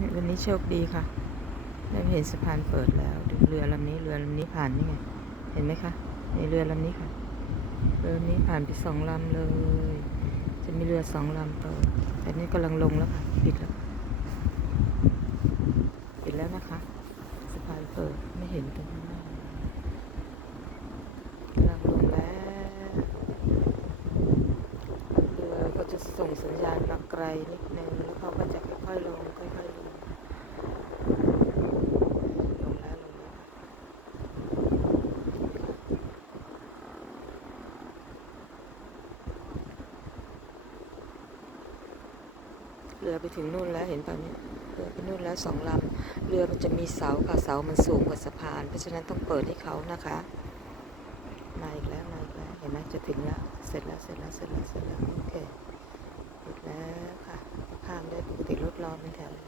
นี่วันนี้โชคดีค่ะ ได้เห็นสะพานเปิดแล้วดูเรือลำนี้เรือลำนี้ผ่านนี่ไง เห็นไหมคะในเรือลำนี้ค่ะ เรือนี้ผ่านไปสองลำเลย จะมีเรือสองลำต่อแต่นี่กำลังลงแล้วค่ะ ปิดแล้ว ปิดแล้วนะคะสะพานเปิดไม่เห็นตรงข้างหน้กำลังลงแล้วเรือก็จะส่งสัญญาณมาไกลนิดนึงแล้วเขาก็จะค่อยๆลงค่อยๆลงลงแล้วลงแล้ว เรือไปถึงนู่นแล้วเห็นป่ะเนี่ยเรือไปนู่นแล้วสองลำเรือมันจะมีเสาค่ะเสามันสูงกว่าสะพาน เพราะฉะนั้นต้องเปิดให้เขานะคะมาอีกแล้วมาอีกแล้วเห็นไหมจะถึงแล้วเสร็จแล้วเสร็จแล้วเสร็จแล้วเสร็จแล้วโอเคหมดแล้วค่ะข้ามได้ปกติรถรอเป็นแถวเลย